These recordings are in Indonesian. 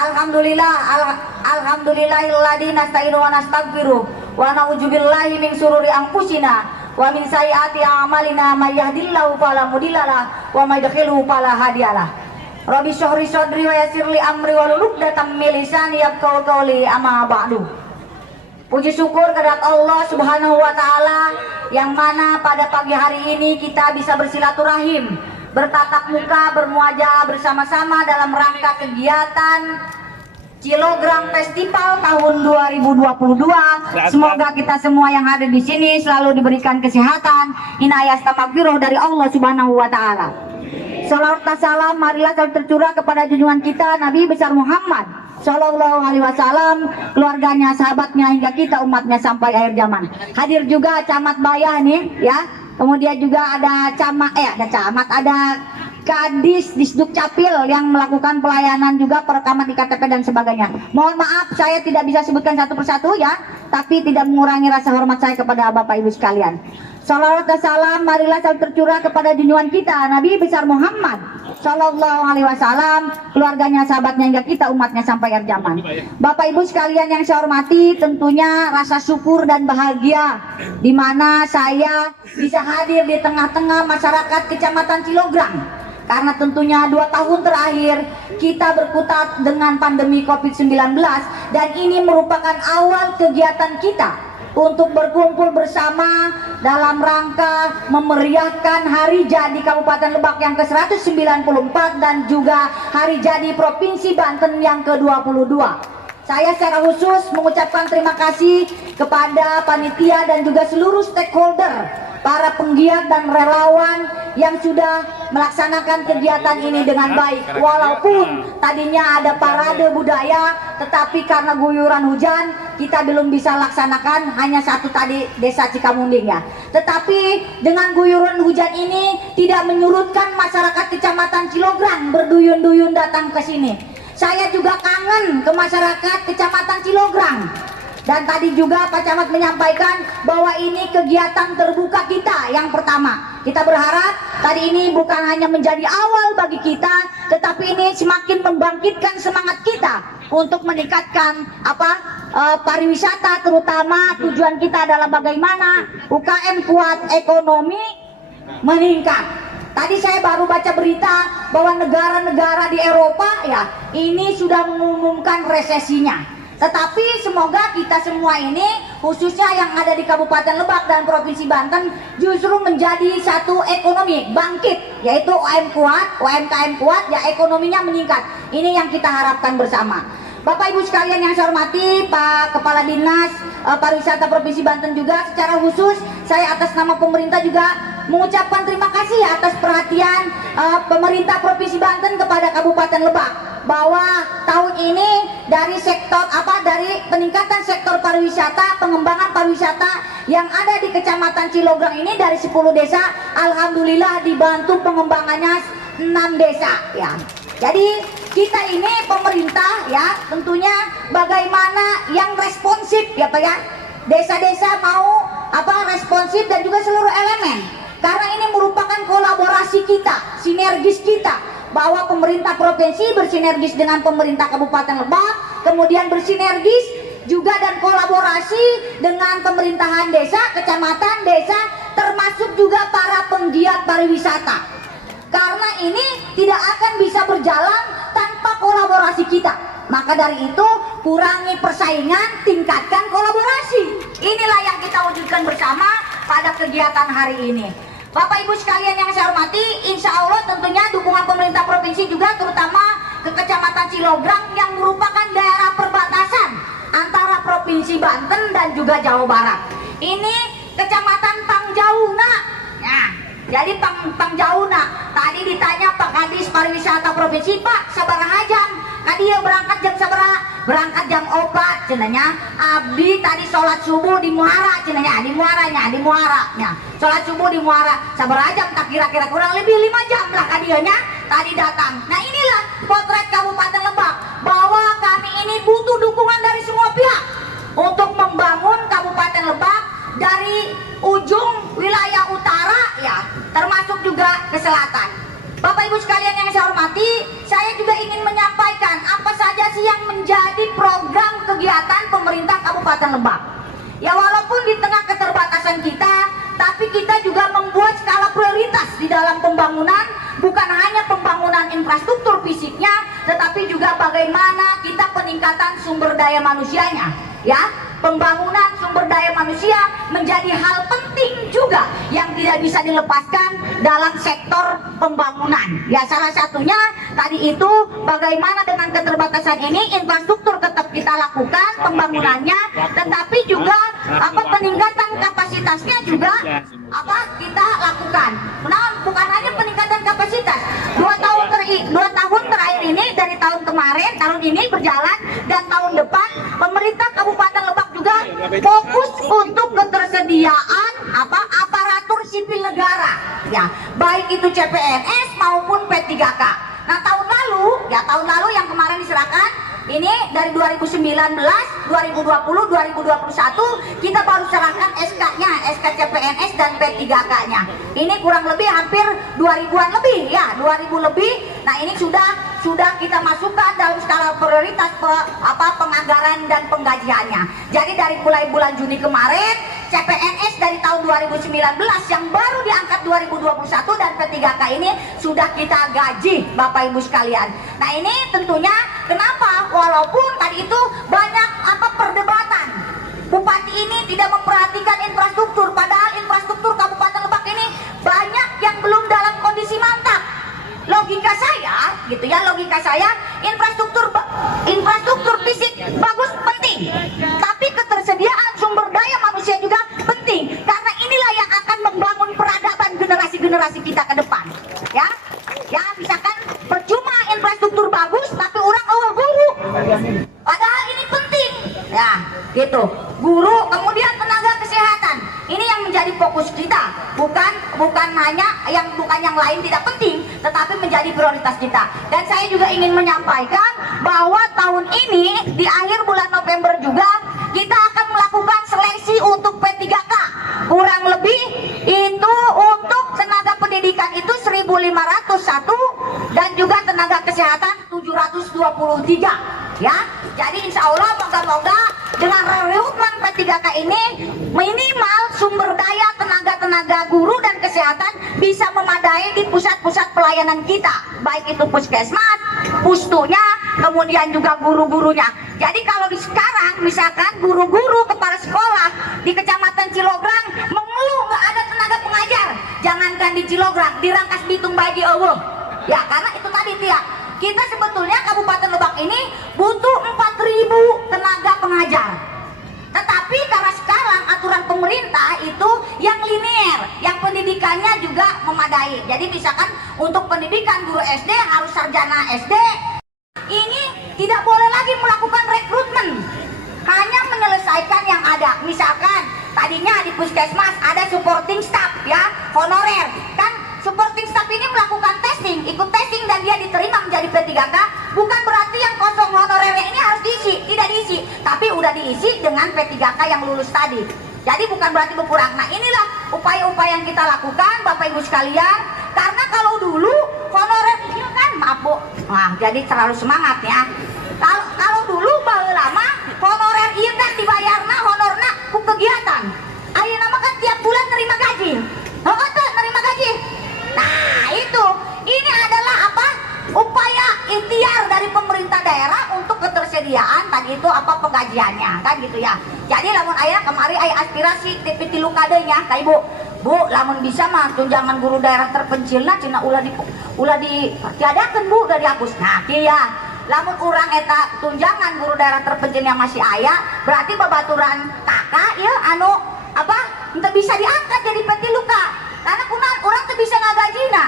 Alhamdulillahilladzi nasta'inu wa nastaghfiruh wa na'udzubillahi min syururi anfusina wa min sayyiati a'malina may yahdihillahu fala mudhillalah wa may yudhlilhu fala hadiyalah. Rabbi shrah sadri wa yassir li amri wahlul 'uqdatam min lisani yafqahu qawli, amma ba'du. Puji syukur kepada Allah Subhanahu wa taala yang mana pada pagi hari ini kita bisa bersilaturahim, bertatap muka, bermuajah bersama-sama dalam rangka kegiatan Cilogram Festival tahun 2022. Semoga kita semua yang ada di sini selalu diberikan kesehatan, inayah maghfirah dari Allah Subhanahu wa taala. Salawat dan salam marilah selalu tercurah kepada junjungan kita Nabi besar Muhammad Sallallahu Alaihi Wasallam, keluarganya, sahabatnya, hingga kita umatnya sampai akhir zaman. Hadir juga Camat Bayah nih, ya. Kemudian juga ada ada Kadis Disduk Capil yang melakukan pelayanan juga perekaman di KTP dan sebagainya. Mohon maaf saya tidak bisa sebutkan satu persatu ya, tapi tidak mengurangi rasa hormat saya kepada Bapak Ibu sekalian. Salawat dan salam marilah selalu tercurah kepada junjungan kita Nabi besar Muhammad Sallallahu Alaihi Wasallam, keluarganya, sahabatnya, hingga kita umatnya sampai akhir zaman. Bapak Ibu sekalian yang saya hormati, tentunya rasa syukur dan bahagia di mana saya bisa hadir di tengah-tengah masyarakat Kecamatan Cilogram. Karena tentunya 2 tahun terakhir kita berkutat dengan pandemi COVID-19 dan ini merupakan awal kegiatan kita untuk berkumpul bersama dalam rangka memeriahkan Hari Jadi Kabupaten Lebak yang ke-194 dan juga Hari Jadi Provinsi Banten yang ke-22. Saya secara khusus mengucapkan terima kasih kepada panitia dan juga seluruh stakeholder, para penggiat dan relawan yang sudah melaksanakan kegiatan ini dengan baik. Walaupun tadinya ada parade budaya, tetapi karena guyuran hujan kita belum bisa laksanakan, hanya satu tadi Desa Cikamunding ya. Tetapi dengan guyuran hujan ini tidak menyurutkan masyarakat Kecamatan Cilogram berduyun-duyun datang ke sini. Saya juga kangen ke masyarakat Kecamatan Cilogram. Dan tadi juga Pak Camat menyampaikan bahwa ini kegiatan terbuka kita yang pertama. Kita berharap tadi ini bukan hanya menjadi awal bagi kita, tetapi ini semakin membangkitkan semangat kita untuk meningkatkan pariwisata, terutama tujuan kita adalah bagaimana UKM kuat, ekonomi meningkat. Tadi saya baru baca berita bahwa negara-negara di Eropa ya ini sudah mengumumkan resesinya. Tetapi semoga kita semua ini, khususnya yang ada di Kabupaten Lebak dan Provinsi Banten, justru menjadi satu ekonomi bangkit, yaitu UMKM kuat, ya ekonominya meningkat. Ini yang kita harapkan bersama. Bapak Ibu sekalian yang saya hormati, Pak Kepala Dinas Pariwisata Provinsi Banten juga secara khusus saya atas nama pemerintah juga mengucapkan terima kasih atas perhatian pemerintah Provinsi Banten kepada Kabupaten Lebak, bahwa tahun ini dari peningkatan sektor pariwisata, pengembangan pariwisata yang ada di Kecamatan Cilogram ini dari 10 desa, alhamdulillah dibantu pengembangannya 6 desa ya. Jadi kita ini pemerintah ya tentunya bagaimana yang responsif ya Pak ya. Desa-desa mau responsif dan juga seluruh elemen. Karena ini merupakan kolaborasi kita, sinergis kita, bahwa pemerintah provinsi bersinergis dengan pemerintah Kabupaten Lebak, kemudian bersinergis juga dan kolaborasi dengan pemerintahan desa, kecamatan, desa, termasuk juga para penggiat pariwisata. Karena ini tidak akan bisa berjalan tanpa kolaborasi kita. Maka dari itu kurangi persaingan, tingkatkan kolaborasi. Inilah yang kita wujudkan bersama pada kegiatan hari ini. Bapak Ibu sekalian yang saya hormati, insya Allah tentunya dukungan pemerintah provinsi juga terutama ke Kecamatan Cilogram yang merupakan daerah perbatasan antara Provinsi Banten dan juga Jawa Barat. Ini Kecamatan Pangjauna. Nah, jadi Pangjauna. Tadi ditanya Pak Kadis Pariwisata Provinsi, Pak, sabaraha jam? Dia berangkat jam sabaraha? Berangkat jam 4 cenanya. Abdi tadi sholat subuh di Muara cenanya, di Muaranya. Sholat subuh di Muara. Sabaraha jam tak kira-kira kurang lebih 5 jam lah kadianya tadi datang. Nah, inilah potret Kabupaten Lebak, bahwa kami ini butuh dukungan dari semua pihak untuk membangun Kabupaten Lebak dari ujung wilayah utara ya, termasuk juga ke selatan. Bapak Ibu sekalian yang saya hormati, saya juga ingin menyampaikan apa saja sih yang kegiatan pemerintah Kabupaten Lebak. Ya walaupun di tengah keterbatasan kita, tapi kita juga membuat skala prioritas di dalam pembangunan, bukan hanya pembangunan infrastruktur fisiknya, tetapi juga bagaimana kita peningkatan sumber daya manusianya. Ya, pembangunan sumber daya manusia menjadi hal penting juga yang tidak bisa dilepaskan dalam sektor pembangunan. Ya, salah satunya tadi itu bagaimana dengan keterbatasan ini infrastruktur tetap kita lakukan pembangunannya, tetapi juga peningkatan kapasitasnya juga kita lakukan. Nah, bukan hanya peningkatan kapasitas. 2 tahun terakhir ini, dari tahun kemarin, tahun ini berjalan, dan tahun depan pemerintah Kabupaten Lebak juga fokus untuk ketersediaan aparatur sipil negara, ya, baik itu CPNS maupun P3K. Nah, tahun lalu yang kemarin diserahkan ini dari 2019, 2020, 2021 kita baru serahkan SK-nya, SK CPNS dan P3K-nya. Ini kurang lebih hampir 2000-an lebih, ya, 2000 lebih. Nah, ini sudah kita masukkan dalam skala prioritas penganggaran dan penggajiannya. Jadi dari mulai bulan Juni kemarin, CPNS dari tahun 2019 yang baru diangkat 2021 dan P3K ini sudah kita gaji, Bapak Ibu sekalian. Nah, ini tentunya kenapa? Walaupun tadi itu banyak perdebatan, Bupati ini tidak memperhatikan infrastruktur, padahal infrastruktur Kabupaten Lebak ini banyak yang belum dalam kondisi mantap. Logika saya, gitu ya, infrastruktur fisik bagus penting, tapi ketersediaan sumber daya manusia juga penting, karena inilah yang akan membangun peradaban generasi-generasi kita ke depan. Ya, misalkan percuma infrastruktur bagus, tapi orang guru, padahal ini penting, ya, gitu. Guru, kemudian tenaga kesehatan, ini yang menjadi fokus kita, bukan hanya yang lain tidak penting, tetapi menjadi prioritas kita. Dan saya juga ingin menyampaikan bahwa tahun ini di akhir bulan November juga kita akan melakukan seleksi untuk P3K. Kurang lebih itu untuk tenaga pendidikan itu 1.501 dan juga tenaga kesehatan 723. Ya, jadi insya Allah moga-moga dengan rekrutmen P3K ini minimal sumber daya tenaga guru dan kesehatan bisa memadai di pusat-pusat pelayanan kita, baik itu puskesmas, pustunya, kemudian juga guru-gurunya. Jadi kalau di sekarang misalkan guru-guru kepala sekolah di Kecamatan Cilograng mengeluh nggak ada tenaga pengajar, jangankan di Cilograng, di Rangkas Bitung Baji ya, karena itu tadi tiap kita sebetulnya Kabupaten Lebak ini butuh 4.000 tenaga pengajar. Tetapi karena sekarang aturan pemerintah itu yang linear, yang pendidikannya juga memadai. Jadi misalkan untuk pendidikan guru SD harus sarjana SD. Ini tidak boleh lagi melakukan rekrutmen, hanya menyelesaikan yang ada. Misalkan tadinya di puskesmas ada supporting staff, ya, honorer. Kan supporting staff ini melakukan testing, ikut testing dan dia diterima menjadi P3K, bukan berarti yang kosong honorernya ini harus diisi, tidak diisi, tapi udah diisi dengan P3K yang lulus tadi. Jadi bukan berarti berkurang. Nah, inilah upaya-upaya yang kita lakukan, Bapak Ibu sekalian, karena kalau dulu honorer kan, maaf Bu, jadi terlalu semangat ya. Kalau dulu bahwa lama honorer iya kan dibayarna honorna ku kegiatan. Ayeuna mah kan tiap bulan nerima gaji. Nerima gaji. Nah, itu ini adalah upaya ikhtiar dari pemerintah daerah untuk ketersediaan tadi itu penggajiannya, kan gitu ya. Jadi lamun aya kemari aya aspirasi ti tilu kadenya ka Ibu. Bu, lamun bisa mah tunjangan guru daerah terpencilna cenah ulah tiadakeun Bu, dari hapus. Nah, kieu ya. Lamun urang eta tunjangan guru daerah terpencilnya masih aya, berarti babaturan kakak ya ente bisa diangkat jadi petiluka. Karena kunaon urang teu bisa ngagajina.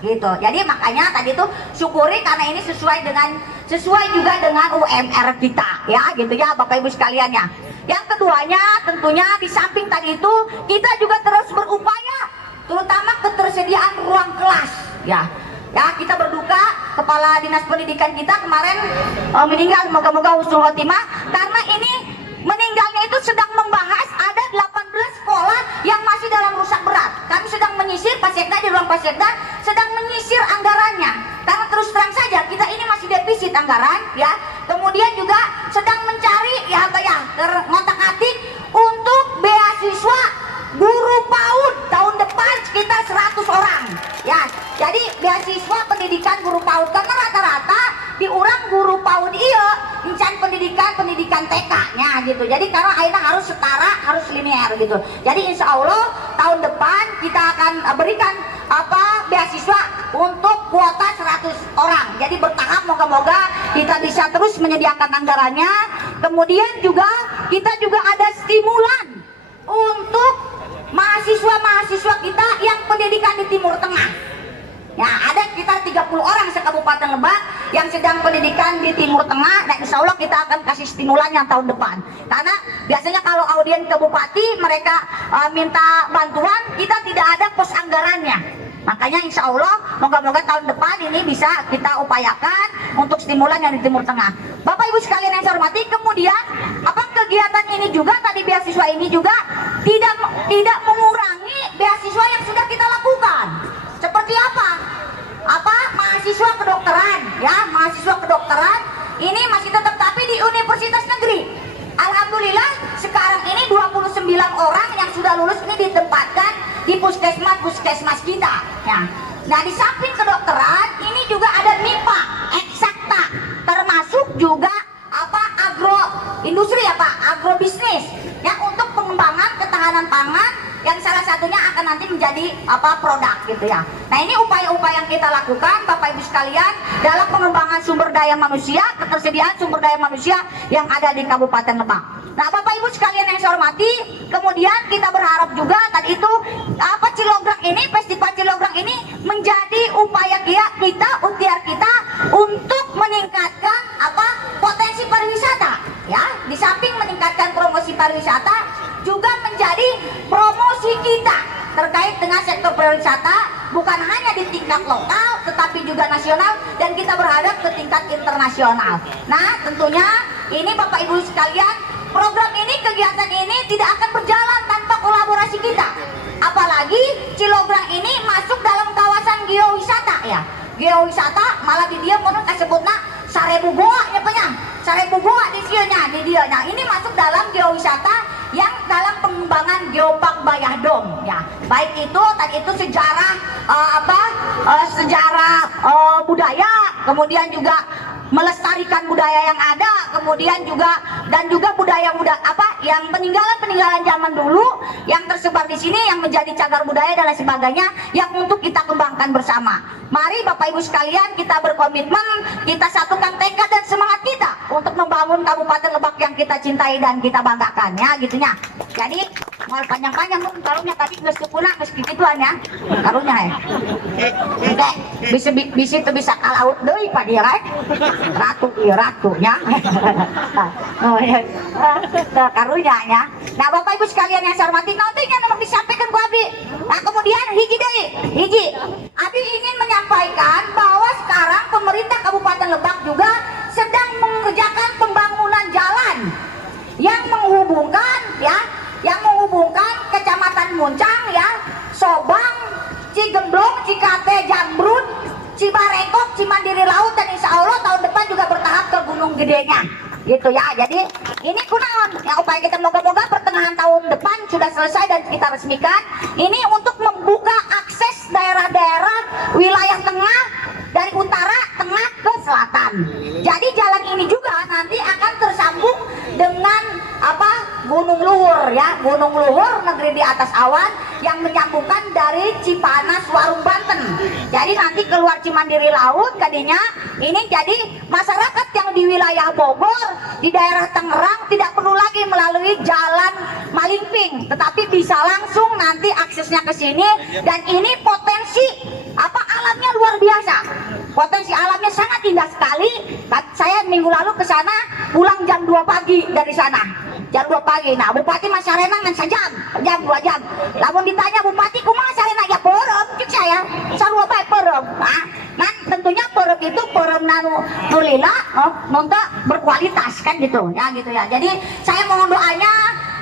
Gitu. Jadi makanya tadi tuh syukuri karena ini sesuai juga dengan UMR kita, ya, gitu ya Bapak Ibu sekalian ya. Yang keduanya tentunya di samping tadi itu kita juga terus berupaya terutama ketersediaan ruang kelas, ya. Ya, kita berduka Kepala Dinas Pendidikan kita kemarin meninggal, moga-moga husnul khotimah, karena ini meninggalnya itu sedang membahas ada 18 sekolah yang masih dalam rusak berat. Kami sedang menyisir Pasekda, di ruang Pasekda sedang menyisir anggarannya, karena terus terang saja kita ini masih defisit anggaran, ya. Kemudian juga sedang mencari guru PAUD iya encan pendidikan TK-nya gitu. Jadi karena akhirnya harus setara, harus linear gitu. Jadi insya Allah tahun depan kita akan berikan beasiswa untuk kuota 100 orang. Jadi bertahap, moga-moga kita bisa terus menyediakan anggarannya. Kemudian juga kita juga ada stimulan untuk mahasiswa kita yang pendidikan di Timur Tengah. Ya, ada sekitar 30 orang se-Kabupaten Lebak yang sedang pendidikan di Timur Tengah. Dan insya Allah kita akan kasih stimulan yang tahun depan. Karena biasanya kalau audien ke bupati mereka minta bantuan, kita tidak ada pos anggarannya. Makanya insya Allah moga-moga tahun depan ini bisa kita upayakan untuk stimulan yang di Timur Tengah. Bapak Ibu sekalian yang saya hormati, kemudian kegiatan ini juga tadi beasiswa ini juga tidak mengurangi beasiswa yang sudah kita lakukan. Seperti apa? Mahasiswa kedokteran, ya, mahasiswa kedokteran ini masih tetap tapi di universitas negeri. Alhamdulillah sekarang ini 29 orang yang sudah lulus ini ditempatkan di puskesmas kita. Ya. Nah, di samping kedokteran ini juga ada MIPA, eksakta, termasuk juga agroindustri agrobisnis, ya, untuk pengembangan ketahanan pangan yang salah satunya akan nanti menjadi produk gitu ya. Nah, ini upaya-upaya yang kita lakukan Bapak Ibu sekalian dalam pengembangan sumber daya manusia, ketersediaan sumber daya manusia yang ada di Kabupaten Lebak. Nah, Bapak Ibu sekalian yang saya hormati, kemudian kita berharap juga tadi itu Cilograng ini, festival Cilograng ini menjadi upaya kita, ikhtiar kita untuk meningkatkan potensi pariwisata, ya. Di samping meningkatkan promosi pariwisata juga menjadi promosi kita terkait dengan sektor pariwisata bukan hanya di tingkat lokal tetapi juga nasional dan kita berharap ke tingkat internasional. Nah, tentunya ini Bapak Ibu sekalian, program ini, kegiatan ini tidak akan berjalan tanpa kolaborasi kita. Apalagi Cilograng ini masuk dalam kawasan geowisata, ya. Geowisata malah di dia menurut sebutnya Sarebu Goa, ya penyang. Sarebu Goa di dia. Nah, ini masuk dalam geowisata yang dalam pengembangan Geopark Bayahdom, ya. Baik itu tadi itu sejarah budaya, kemudian juga melestarikan budaya yang ada, kemudian juga budaya yang peninggalan zaman dulu yang tersebar di sini yang menjadi cagar budaya dan lain sebagainya yang untuk kita kembangkan bersama. Mari Bapak Ibu sekalian kita berkomitmen, kita satukan tekad dan semangat kita untuk membangun Kabupaten Lebak yang kita cintai dan kita banggakan, ya gitunya. Jadi mau panjang-panjang pun karunya tadi nggak sempurna meski gituan ya karunya ya. Bisa kalaut deui pak dia kan. Ratunya. Oh ya. Karunya ya. Nah, Bapak Ibu sekalian yang saya hormati, nantinya nomor disampaikan ku Abi. Nah, kemudian hiji Abi ingin menyampaikan bahwa sekarang pemerintah Kabupaten Lebak juga sedang mengerjakan pembangunan jalan yang menghubungkan Kecamatan Muncang, ya, Sobang, Cigemblong, Cikate, Jambrut, Cibarengkok, Cimandiri Laut, dan insya Allah tahun depan juga bertahap ke Gunung Gedenya, gitu ya. Jadi ini kunaon ya, upaya kita moga-moga pertengahan tahun depan sudah selesai dan kita resmikan. Ini untuk membuka akses daerah-daerah wilayah tengah dari utara, tengah ke selatan. Jadi jalan ini juga nanti akan tersambung dengan Gunung Luhur, ya, Gunung Luhur negeri di atas awan yang menyambungkan dari Cipanas, Warung, Banten. Jadi nanti keluar Cimandiri Laut tadinya ini jadi masyarakat yang di wilayah Bogor, di daerah Tangerang tidak perlu lagi melalui jalan Malingping, tetapi bisa langsung nanti aksesnya ke sini dan ini potensi alamnya luar biasa. Potensi alamnya sangat indah sekali. Saya minggu lalu ke sana, pulang jam 2 pagi dari sana. Jam 2 pagi. Nah, Bupati Masarena ngan sejam, 2 jam. Lamun ditanya Bupati kumaha Sarena, ya porem cik saya. Sarua bae porem. Nah, tentunya porem itu porem nulila nonton berkualitas kan gitu. Ya gitu ya. Jadi saya mohon doanya,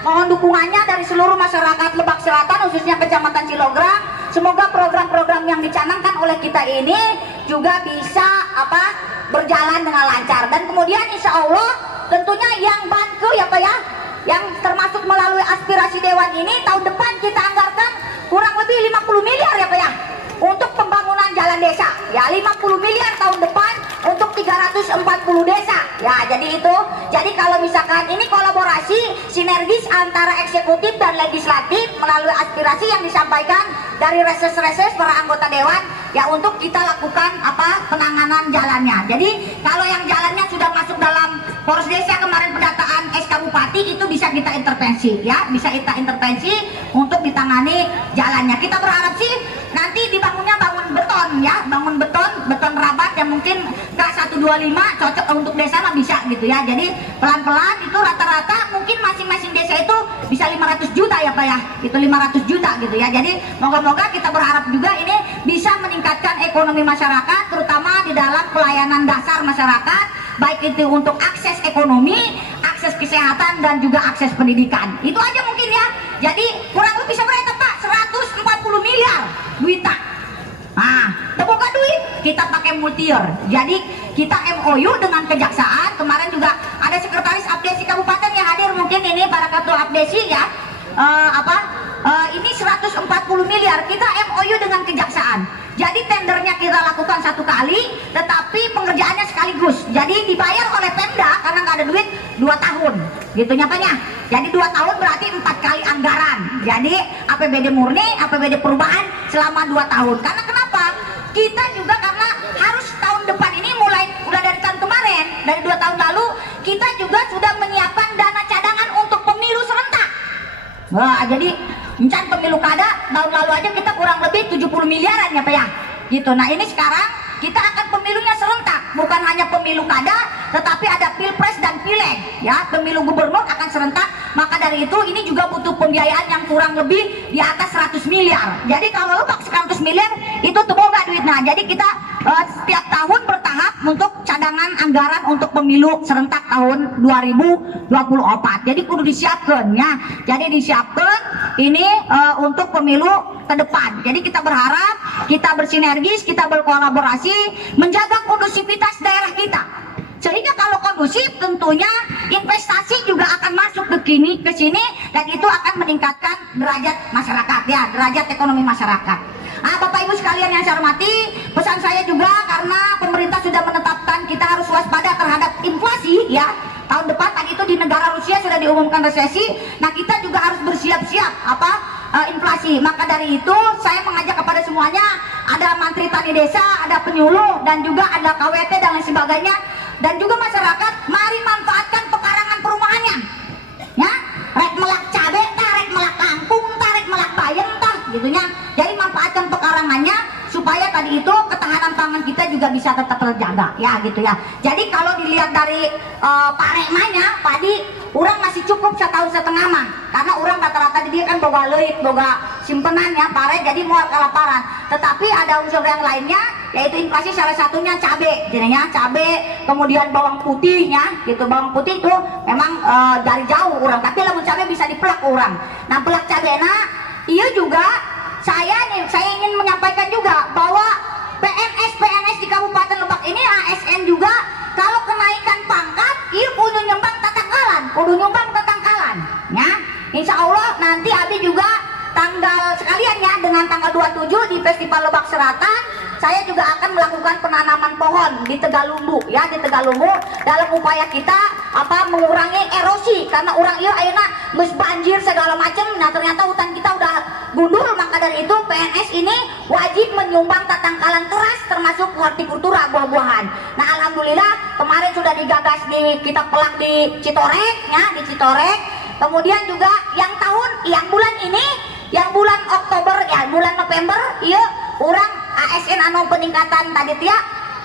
mohon dukungannya dari seluruh masyarakat Lebak Selatan khususnya Kecamatan Cilograng. Semoga program-program yang dicanangkan oleh kita ini juga bisa berjalan dengan lancar dan kemudian insya Allah tentunya yang bantu ya Pak ya, yang termasuk melalui aspirasi Dewan ini tahun depan kita anggarkan kurang lebih 50 miliar ya Pak ya untuk pembangunan jalan desa ya, 50 miliar tahun depan untuk 340 desa ya. Jadi kalau misalkan ini kolaborasi sinergis antara eksekutif dan legislatif melalui aspirasi yang disampaikan dari reses-reses para anggota dewan ya, untuk kita lakukan penanganan jalannya. Jadi kalau yang jalannya sudah masuk dalam poros desa kemarin pendataan SK Bupati, itu bisa kita intervensi ya, bisa kita intervensi untuk ditangani jalannya. Kita berharap sih nanti dibangunnya bangun beton ya, bangun beton rabat yang mungkin K125 cocok untuk desa mah bisa gitu ya. Jadi pelan-pelan itu rata-rata mungkin masing-masing desa itu bisa 500 juta ya Pak ya, itu 500 juta gitu ya. Jadi moga-moga kita berharap juga ini bisa meningkatkan ekonomi masyarakat, terutama di dalam pelayanan dasar masyarakat, baik itu untuk akses ekonomi, akses kesehatan, dan juga akses pendidikan. Itu aja mungkin ya. Jadi kurang lebih bisa berapa Pak? 140 miliar duitnya. Nah, terbuka duit kita pakai multier. Jadi kita MOU dengan kejaksaan. Kemarin juga ada sekretaris abdesi kabupaten yang hadir, mungkin ini para ketua abdesi ya. Ini 140 miliar kita MOU dengan kejaksaan. Jadi tendernya kita lakukan satu kali, tetapi pengerjaannya sekaligus. Jadi dibayar oleh Pemda karena nggak ada duit 2 tahun, gitu nyapanya. Jadi 2 tahun berarti 4 kali anggaran. Jadi APBD murni, APBD perubahan selama 2 tahun. Karena kenapa? Kita juga karena harus tahun depan ini udah dari tahun kemarin, dari 2 tahun lalu kita juga sudah menyiapkan dana cadangan untuk pemilu serentak. Wah, jadi encan pemilu kada tahun lalu aja kita kurang lebih 70 miliaran ya Pak ya, gitu. Nah ini sekarang kita akan pemilunya serentak, bukan hanya pemilu kada tetapi ada pilpres dan pileg ya, pemilu gubernur akan serentak. Maka dari itu ini juga butuh pembiayaan yang kurang lebih di atas 100 miliar. Jadi kalau lebak 100 miliar itu teboga duit. Nah jadi kita setiap tahun bertahap untuk cadangan anggaran untuk pemilu serentak tahun 2024. Jadi kudu disiapkan ya. Jadi disiapkan ini untuk pemilu ke depan. Jadi kita berharap kita bersinergis, kita berkolaborasi menjaga kondusivitas daerah kita. Sehingga kalau kondusif tentunya investasi juga akan masuk ke sini dan itu akan meningkatkan derajat masyarakat ya, derajat ekonomi masyarakat. Nah, Bapak Ibu sekalian yang saya hormati, pesan saya juga karena pemerintah sudah menetapkan kita harus waspada terhadap inflasi ya. Tahun depan tadi itu di negara Rusia sudah diumumkan resesi. Nah, kita juga harus bersiap-siap inflasi. Maka dari itu saya mengajak kepada semuanya, ada Mantri Tani Desa, ada penyuluh dan juga ada KWT dan lain sebagainya. Dan juga masyarakat, mari manfaatkan pekarangan perumahannya ya, rek melak cabe tah, rek melak kangkung tah, rek melak bayam tah gitunya. Jadi manfaatkan pekarangannya supaya tadi itu ketahanan pangan kita juga bisa tetap terjaga ya gitu ya. Jadi kalau dilihat dari panemanya padi orang masih cukup 1,5 tahun mah, karena orang rata-rata dia kan boga leuit, boga simpenan ya pare, jadi mau kelaparan. Tetapi ada unsur yang lainnya yaitu inflasi, salah satunya cabe, jadinya cabe, kemudian bawang putihnya gitu. Bawang putih itu memang dari jauh orang, tapi lamun cabe bisa dipelak orang. Nah pelak cabena iya juga saya ingin menyampaikan juga bahwa PNS di Kabupaten Lebak ini, ASN juga kalau kenaikan pangkat iya kudu nyumbang tatangkalan ya. Insya Allah nanti Abi juga tanggal sekalian ya, dengan tanggal 27 di Festival Lebak Selatan saya juga akan melakukan penanaman pohon di Tegalumbu ya, di Tegalumbu dalam upaya kita mengurangi erosi, karena orang iya ayeuna geus banjir segala macam. Nah ternyata hutan kita udah gundul. Maka dari itu PNS ini wajib menyumbang tatangkalan keras termasuk hortikultura, buah-buahan. Nah alhamdulillah kemarin sudah digagas kita pelak di Citorek ya, di Citorek. Kemudian juga yang bulan ini, yang bulan Oktober ya, bulan November iya orang ASN peningkatan tadi ya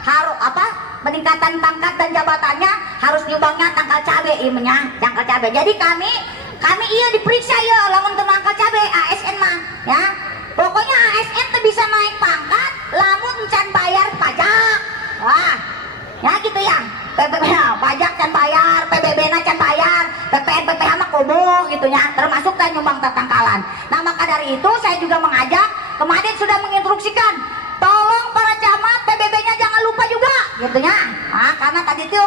harus peningkatan pangkat dan jabatannya harus nyumbangnya tangkal cabe imenya, tangkal cabe. Jadi kami iya diperiksa ya lamun teu tangkal cabe ASN mah ya. Pokoknya ASN tuh bisa naik pangkat lamun can bayar pajak. Wah, ya gitu ya. Pajak can bayar, PBB na can bayar, PPN PPH mah kobo gitu ya, termasuk kan nyumbang tatangkalan. Nah maka dari itu saya juga mengajak, kemarin sudah menginstruksikan, tolong para camat PBB-nya jangan lupa juga gitu ya. Nah, karena tadi itu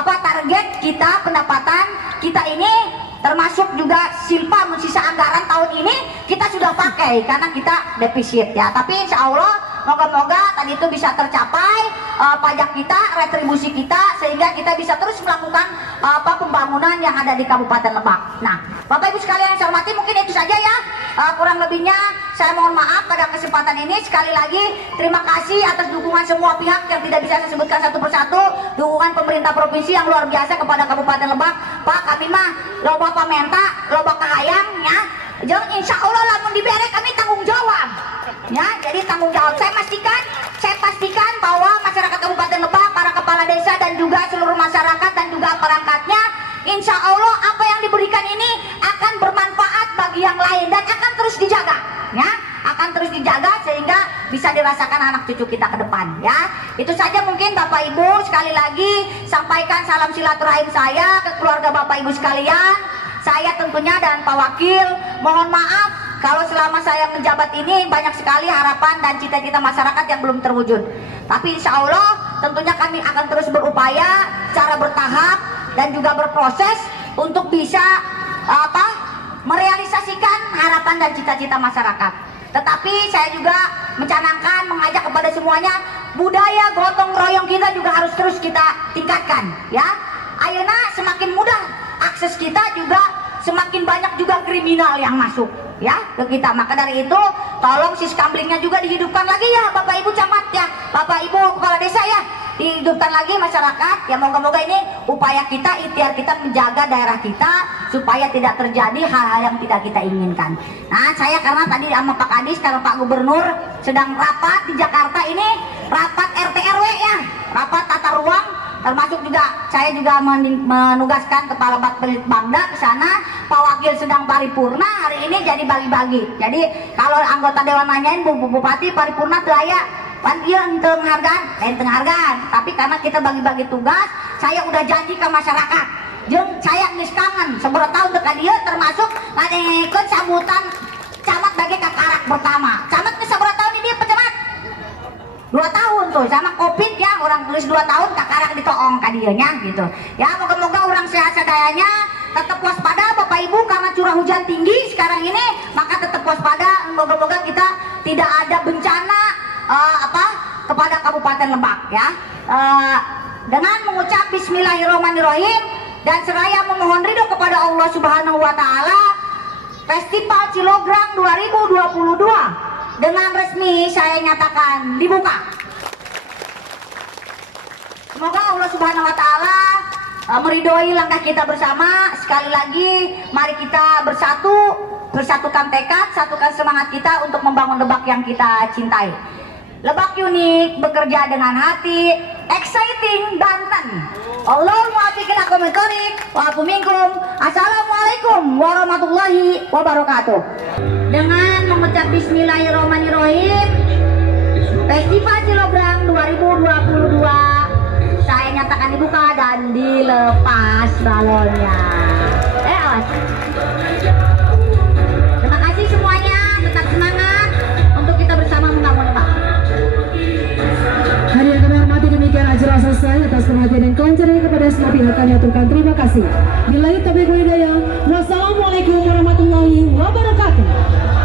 target kita, pendapatan kita ini termasuk juga sisa anggaran tahun ini kita sudah pakai karena kita defisit ya. Tapi insya Allah moga-moga tadi itu bisa tercapai pajak kita, retribusi kita, sehingga kita bisa terus melakukan pembangunan yang ada di Kabupaten Lebak. Nah, Bapak Ibu sekalian yang saya hormati, mungkin itu saja ya. Kurang lebihnya saya mohon maaf pada kesempatan ini. Sekali lagi terima kasih atas dukungan semua pihak yang tidak bisa saya sebutkan satu persatu. Dukungan pemerintah provinsi yang luar biasa kepada Kabupaten Lebak. Pak, kami mah loba pamenta, loba kahayang ya. Jangan, insya Allah lamun diberi kami tanggung jawab ya. Jadi tanggung jawab saya pastikan bahwa masyarakat Kabupaten Lebak, para kepala desa dan juga seluruh masyarakat dan juga perangkatnya, insya Allah apa yang diberikan ini akan bermanfaat bagi yang lain dan akan terus dijaga ya, akan terus dijaga sehingga bisa dirasakan anak cucu kita ke depan ya. Itu saja mungkin Bapak Ibu. Sekali lagi sampaikan salam silaturahim saya ke keluarga Bapak Ibu sekalian. Saya tentunya dan Pak Wakil mohon maaf kalau selama saya menjabat ini banyak sekali harapan dan cita-cita masyarakat yang belum terwujud. Tapi insya Allah tentunya kami akan terus berupaya secara bertahap dan juga berproses untuk bisa merealisasikan harapan dan cita-cita masyarakat. Tetapi saya juga mencanangkan, mengajak kepada semuanya, budaya gotong royong kita juga harus terus kita tingkatkan ya. Ayeuna semakin mudah akses kita, juga semakin banyak juga kriminal yang masuk ya ke kita. Maka dari itu tolong siskamblingnya juga dihidupkan lagi ya Bapak Ibu camat ya, Bapak Ibu kepala desa ya, dihidupkan lagi masyarakat ya. Moga-moga ini upaya kita, ikhtiar kita menjaga daerah kita supaya tidak terjadi hal-hal yang tidak kita inginkan. Nah, saya karena tadi sama Pak Kadis, karena Pak Gubernur sedang rapat di Jakarta ini, rapat RT RW ya, rapat tata ruang, termasuk juga saya juga menugaskan Kepala Bapelitbangda ke sana. Pak Wakil sedang paripurna hari ini, jadi bagi-bagi. Jadi kalau anggota dewan nanyain Bu Bupati paripurna tuh aya pan dia teu hargaan, tapi karena kita bagi-bagi tugas, saya udah janji ke masyarakat. Jeung saya geus kangen sabaraha tahun teu ka dieu, termasuk ngadengkeun sambutan camat bagi kakarak pertama. Camat geus sabaraha tahun di dieu pecamat? 2 tahun tuh, sama Covid ya, orang tulis 2 tahun kakarak ditoong ka dieu nya gitu. Ya moga-moga orang sehat sadayanya, tetap waspada Bapak Ibu karena curah hujan tinggi sekarang ini, maka tetap waspada. Moga-moga kita tidak ada bencana kepada Kabupaten Lebak ya. Dengan mengucap Bismillahirrahmanirrahim dan seraya memohon ridho kepada Allah Subhanahu wa taala, Festival Cilograng 2022 dengan resmi saya nyatakan dibuka. Semoga Allah Subhanahu wa taala meridhoi langkah kita bersama. Sekali lagi mari kita bersatukan tekad, satukan semangat kita untuk membangun Lebak yang kita cintai. Lebak unik, bekerja dengan hati, exciting, Banten. Allahumma afiqna komentarik wa aku minkum. Assalamualaikum warahmatullahi wabarakatuh. Dengan mengucap Bismillahirrahmanirrahim, Festival Cilograng 2022 saya nyatakan dibuka dan dilepas balonnya. Awas. Terima kasih semuanya, tetap semangat untuk kita bersama membangun Lebak. Hadirin kami hormati, demikian acara selesai. Atas perhatian dan kelancaran kepada semua pihak kami aturkan terima kasih. Billahi taufiq wal hidayah.